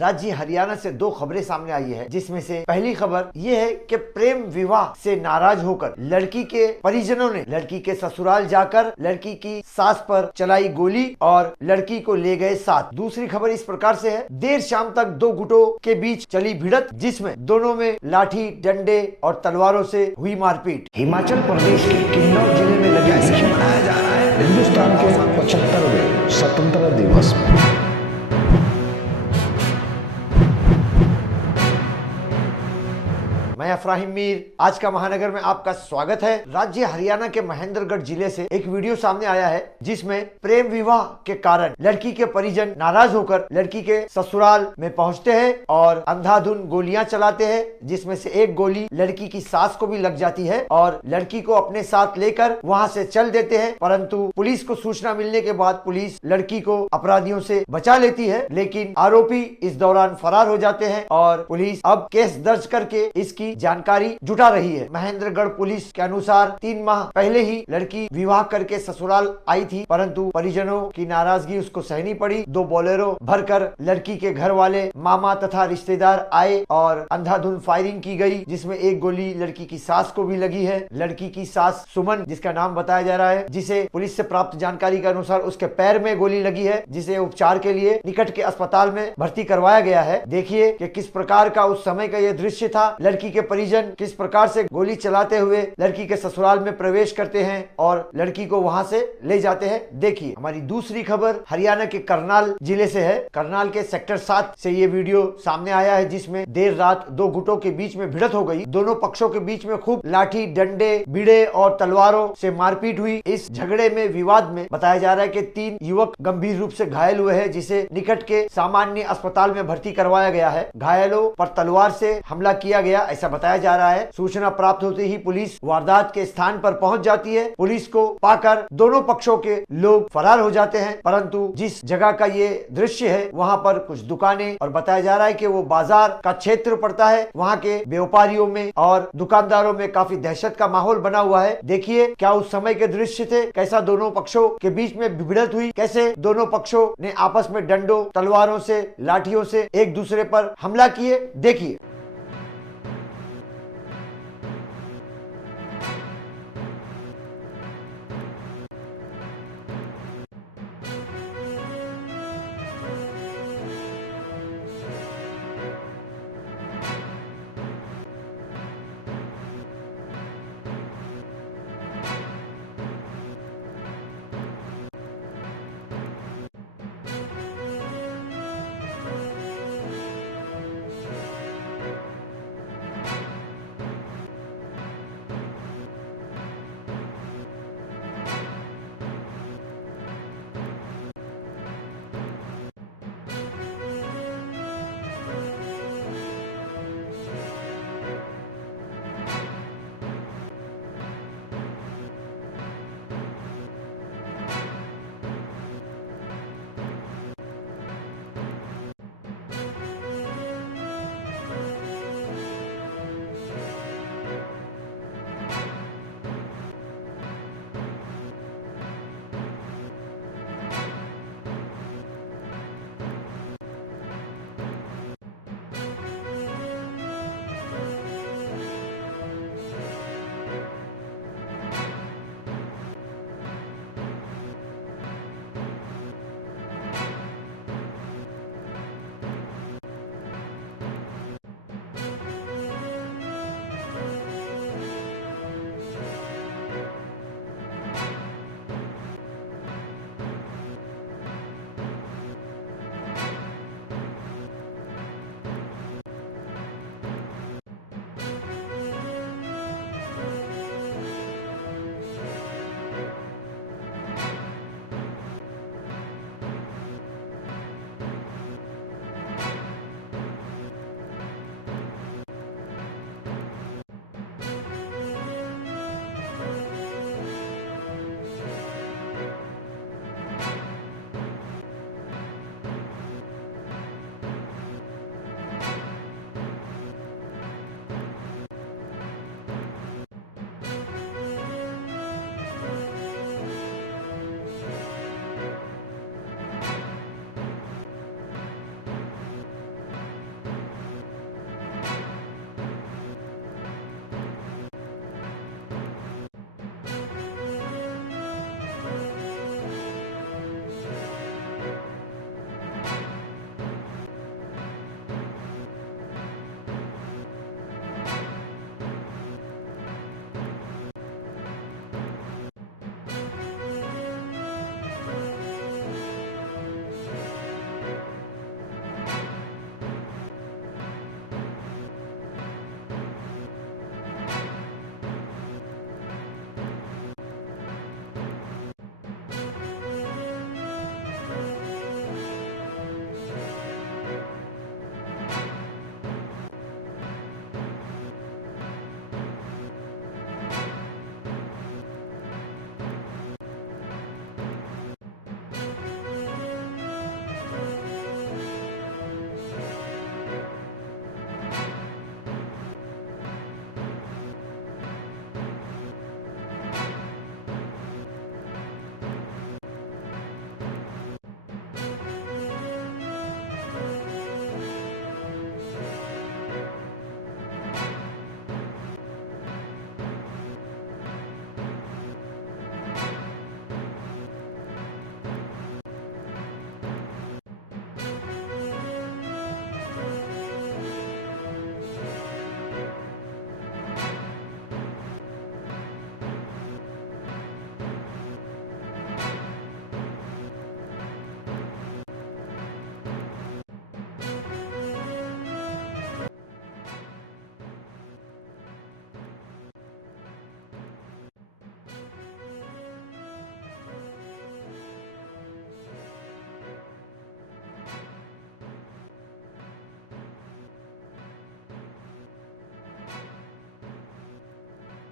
राज्य हरियाणा से दो खबरें सामने आई है, जिसमें से पहली खबर ये है कि प्रेम विवाह से नाराज होकर लड़की के परिजनों ने लड़की के ससुराल जाकर लड़की की सास पर चलाई गोली और लड़की को ले गए साथ। दूसरी खबर इस प्रकार से है, देर शाम तक दो गुटों के बीच चली भिड़त, जिसमें दोनों में लाठी, डंडे और तलवारों से हुई मारपीट। हिमाचल प्रदेश के किन्नौर जिले में लगे मनाया जा रहा है हिंदुस्तान के 75वें स्वतंत्रता दिवस में। मैं अफराहिम मीर, आज का महानगर में आपका स्वागत है। राज्य हरियाणा के महेंद्रगढ़ जिले से एक वीडियो सामने आया है, जिसमें प्रेम विवाह के कारण लड़की के परिजन नाराज होकर लड़की के ससुराल में पहुंचते हैं और अंधाधुंध गोलियां चलाते हैं, जिसमें से एक गोली लड़की की सास को भी लग जाती है और लड़की को अपने साथ लेकर वहां से चल देते हैं। परंतु पुलिस को सूचना मिलने के बाद पुलिस लड़की को अपराधियों से बचा लेती है, लेकिन आरोपी इस दौरान फरार हो जाते हैं और पुलिस अब केस दर्ज करके इसकी जानकारी जुटा रही है। महेंद्रगढ़ पुलिस के अनुसार 3 माह पहले ही लड़की विवाह करके ससुराल आई थी, परंतु परिजनों की नाराजगी उसको सहनी पड़ी। 2 बोलेरो भरकर लड़की के घर वाले, मामा तथा रिश्तेदार आए और अंधाधुंध फायरिंग की गई, जिसमें एक गोली लड़की की सास को भी लगी है। लड़की की सास सुमन, जिसका नाम बताया जा रहा है, जिसे पुलिस से प्राप्त जानकारी के अनुसार उसके पैर में गोली लगी है, जिसे उपचार के लिए निकट के अस्पताल में भर्ती करवाया गया है। देखिए कि किस प्रकार का उस समय का यह दृश्य था। लड़की के परिजन किस प्रकार से गोली चलाते हुए लड़की के ससुराल में प्रवेश करते हैं और लड़की को वहां से ले जाते हैं। देखिए, हमारी दूसरी खबर हरियाणा के करनाल जिले से है। करनाल के सेक्टर 7 से ये वीडियो सामने आया है, जिसमें देर रात 2 गुटों के बीच में भिड़त हो गई। दोनों पक्षों के बीच में खूब लाठी, डंडे, बीड़े और तलवारों से मारपीट हुई। इस झगड़े में, विवाद में बताया जा रहा है कि 3 युवक गंभीर रूप से घायल हुए हैं, जिसे निकट के सामान्य अस्पताल में भर्ती करवाया गया है। घायलों पर तलवार से हमला किया गया, ऐसा बताया जा रहा है। सूचना प्राप्त होते ही पुलिस वारदात के स्थान पर पहुंच जाती है। पुलिस को पाकर दोनों पक्षों के लोग फरार हो जाते हैं, परंतु जिस जगह का ये दृश्य है वहां पर कुछ दुकानें, और बताया जा रहा है कि वो बाजार का क्षेत्र पड़ता है। वहां के व्यापारियों में और दुकानदारों में काफी दहशत का माहौल बना हुआ है। देखिए क्या उस समय के दृश्य थे, कैसा दोनों पक्षों के बीच में भिड़ंत हुई, कैसे दोनों पक्षों ने आपस में डंडों, तलवारों से, लाठियों से एक दूसरे पर हमला किए। देखिए।